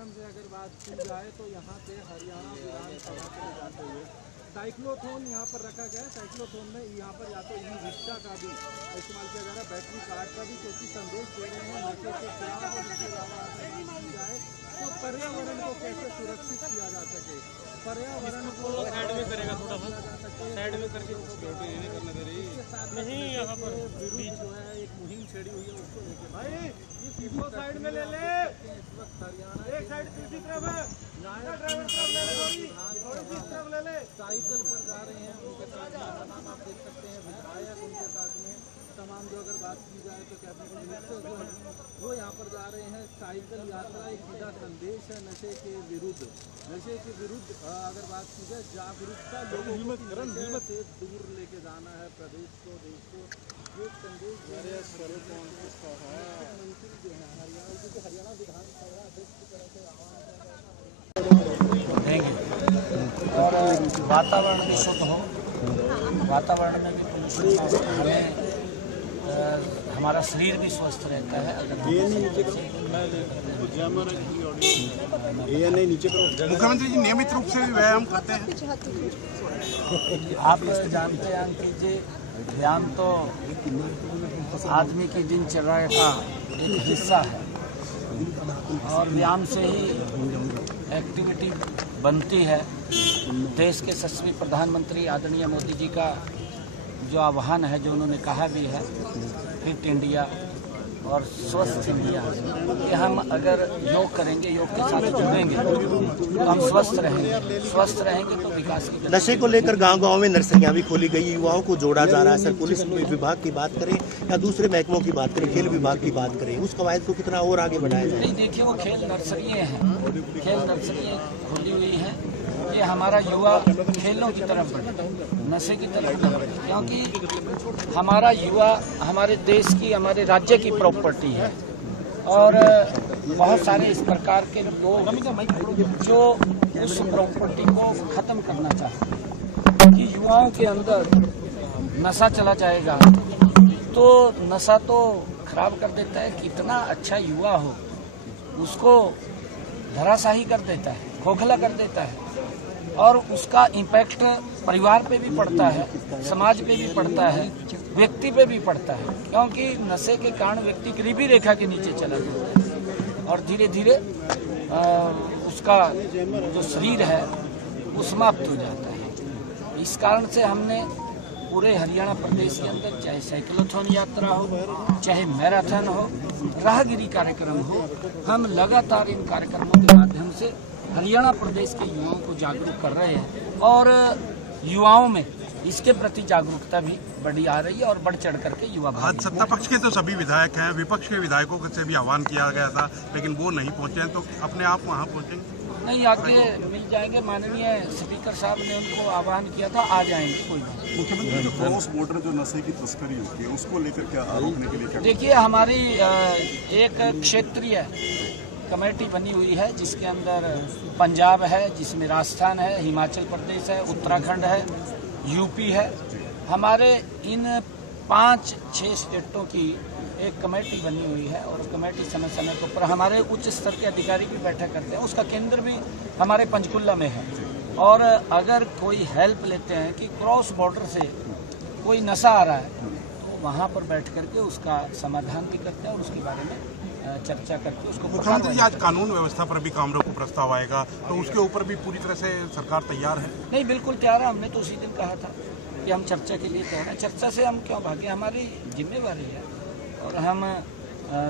माध्यम से अगर बात की जाए तो यहाँ पे हरियाणा विधानसभा के लिए जाते हुए साइक्लोथोन यहाँ पर रखा गया है। साइक्लोथोन में यहाँ पर या तो ई रिक्शा का भी इस्तेमाल किया जा रहा है, बैटरी कार्ड का भी, क्योंकि संदेश दे रहे हैं नशे के खिलाफ। और इसके अलावा अगर बात की जाए तो पर्यावरण को कैसे सुरक्षित किया जा सके, पर्यावरण को साइड में करेगा, थोड़ा सा साइड में करके नहीं यहाँ पर विरुद्ध जो है एक मुहिम छेड़ी हुई है, उसको लेकर भाई इसको साइड में ले ले, इस वक्त हरियाणा एक साइड दूसरी तरफ है, ड्राइवर तरफ ले ले, साइकिल पर जा रहे हैं। उनके साथ में तमाम आप देख सकते हैं विधायक उनके साथ में तमाम, जो अगर बात की जाए तो कैबिनेट मिनिस्टर जो है वो यहाँ पर जा रहे हैं। साइकिल यात्रा एक सीधा संदेश है नशे के विरुद्ध। नशे के विरुद्ध अगर बात की जाए जागरूकता लोगों को नशे से दूर लेके जाना है प्रदेश को, देश को। एक संदेश मंत्री जो है हरियाणा, क्योंकि हरियाणा विधानसभा अध्यक्ष की तरह से देंगे और वातावरण भी शुद्ध हो, वातावरण में भी पोल्यूशन हमें हमारा शरीर भी स्वस्थ रहता है। अगर मुख्यमंत्री जी नियमित रूप से व्यायाम करते हैं? आप जानते हैं कीजिए, व्यायाम तो आदमी की दिनचर्या का एक हिस्सा है और व्यायाम से ही एक्टिविटी बनती है। देश के यशस्वी प्रधानमंत्री आदरणीय मोदी जी का जो आह्वान है, जो उन्होंने कहा भी है, फिट इंडिया और स्वस्थ इंडिया, कि हम अगर योग करेंगे, योग के साथ जुड़ेंगे तो हम स्वस्थ रहेंगे। स्वस्थ रहेंगे तो विकास की। नशे को लेकर गांव-गांव में नर्सरियां भी खोली गई, युवाओं को जोड़ा जा रहा है। सर, पुलिस विभाग की बात करें या दूसरे महकमों की बात करें, खेल विभाग की बात करें, उस कवायद को कितना और आगे बढ़ाया जाए? नहीं, देखिए वो खेल नर्सरियाँ हैं, खेल नर्सरियाँ खोली हुई हैं। ये हमारा युवा खेलों की तरफ बढ़े, नशे की तरफ न बढ़े, क्योंकि हमारा युवा हमारे देश की, हमारे राज्य की प्रॉपर्टी है। और बहुत सारे इस प्रकार के लोग जो उस प्रॉपर्टी को खत्म करना चाहते हैं कि युवाओं के अंदर नशा चला जाएगा तो नशा तो खराब कर देता है। कितना अच्छा युवा हो उसको धराशाही कर देता है, खोखला कर देता है और उसका इम्पैक्ट परिवार पे भी पड़ता है, समाज पे भी पड़ता है, व्यक्ति पे भी पड़ता है। क्योंकि नशे के कारण व्यक्ति गरीबी रेखा के नीचे चला जाता है और धीरे धीरे उसका जो शरीर है वो समाप्त हो जाता है। इस कारण से हमने पूरे हरियाणा प्रदेश के अंदर चाहे साइक्लोथॉन यात्रा हो, चाहे मैराथन हो, राहगिरी कार्यक्रम हो, हम लगातार इन कार्यक्रमों के माध्यम से हरियाणा प्रदेश के युवाओं को जागरूक कर रहे हैं और युवाओं में इसके प्रति जागरूकता भी बढ़ी आ रही है और बढ़ चढ़ करके युवा। आज सत्ता पक्ष के तो सभी विधायक हैं, विपक्ष के विधायकों से भी आह्वान किया गया था लेकिन वो नहीं पहुंचे हैं, तो अपने आप वहां पहुंचेंगे? नहीं, आके मिल जाएंगे। माननीय स्पीकर साहब ने उनको आह्वान किया था, आ जाएंगे, कोई बात। मुख्यमंत्री, जो क्रॉस बॉर्डर जो नशे की तस्करी होती है उसको लेकर क्या रोकने के लिए क्या? देखिए, हमारी एक क्षेत्रीय कमेटी बनी हुई है जिसके अंदर पंजाब है, जिसमें राजस्थान है, हिमाचल प्रदेश है, उत्तराखंड है, यूपी है। हमारे इन 5-6 स्टेटों की एक कमेटी बनी हुई है और कमेटी समय समय के ऊपर हमारे उच्च स्तर के अधिकारी भी बैठक करते हैं। उसका केंद्र भी हमारे पंचकुला में है और अगर कोई हेल्प लेते हैं कि क्रॉस बॉर्डर से कोई नशा आ रहा है तो वहाँ पर बैठ करके उसका समाधान भी करते हैं और उसके बारे में चर्चा करके उसको। मुख्यमंत्री जी, आज कानून व्यवस्था पर भी काम रोको प्रस्ताव आएगा, तो उसके ऊपर भी पूरी तरह से सरकार तैयार है? नहीं, बिल्कुल तैयार है। हमने तो उसी दिन कहा था कि हम चर्चा के लिए तैयार हैं। चर्चा से हम क्यों भागे, हमारी जिम्मेवारी है और हम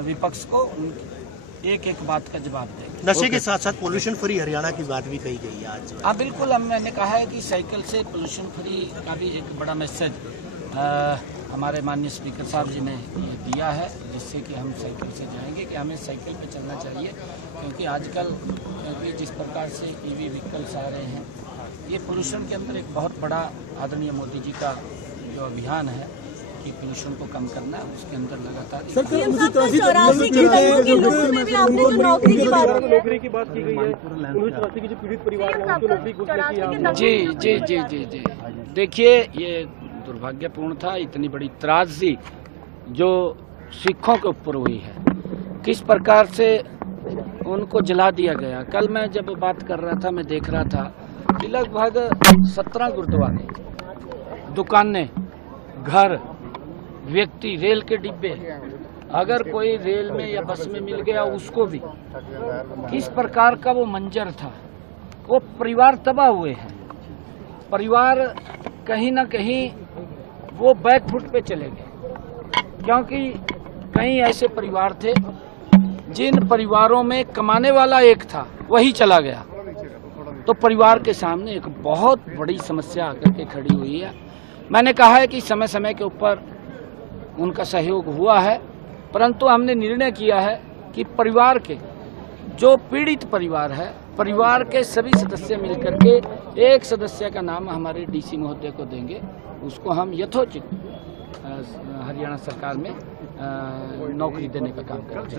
विपक्ष को एक एक बात का जवाब देंगे। नशे के साथ साथ पोल्यूशन फ्री हरियाणा की बात भी कही गई है आज। हाँ, बिल्कुल। मैंने कहा है कि साइकिल से पोल्यूशन फ्री का भी एक बड़ा मैसेज हमारे माननीय स्पीकर साहब जी ने दिया है, जिससे कि हम साइकिल से जाएंगे, कि हमें साइकिल पे चलना चाहिए। क्योंकि आजकल जिस प्रकार से ईवी व्हीकल्स आ रहे हैं, ये पोल्यूशन के अंदर एक बहुत बड़ा आदरणीय मोदी जी का जो अभियान है कि पोल्यूशन को कम करना है, उसके अंदर लगातार। नौकरी की बात की गई है, 1984 के जो पीड़ित परिवार हैं उनको नौकरी जी जी जी जी जी। देखिए, ये दुर्भाग्यपूर्ण था, इतनी बड़ी त्रासदी जो सिखों के ऊपर हुई है। किस प्रकार से उनको जला दिया गया। कल मैं जब बात कर रहा था, मैं देख रहा था कि लगभग 17 गुरुद्वारे, दुकानें, घर, व्यक्ति, रेल के डिब्बे, अगर कोई रेल में या बस में मिल गया उसको भी, किस प्रकार का वो मंजर था। वो परिवार तबाह हुए हैं। परिवार कहीं ना कहीं वो बैकफुट पे चले गए, क्योंकि कई ऐसे परिवार थे जिन परिवारों में कमाने वाला एक था, वही चला गया। तो परिवार के सामने एक बहुत बड़ी समस्या आकर के खड़ी हुई है। मैंने कहा है कि समय समय के ऊपर उनका सहयोग हुआ है, परंतु हमने निर्णय किया है कि परिवार के जो पीड़ित परिवार है, परिवार के सभी सदस्य मिलकर के एक सदस्य का नाम हमारे डीसी महोदय को देंगे। उसको हम यथोचित हरियाणा सरकार में नौकरी देने का काम करेंगे।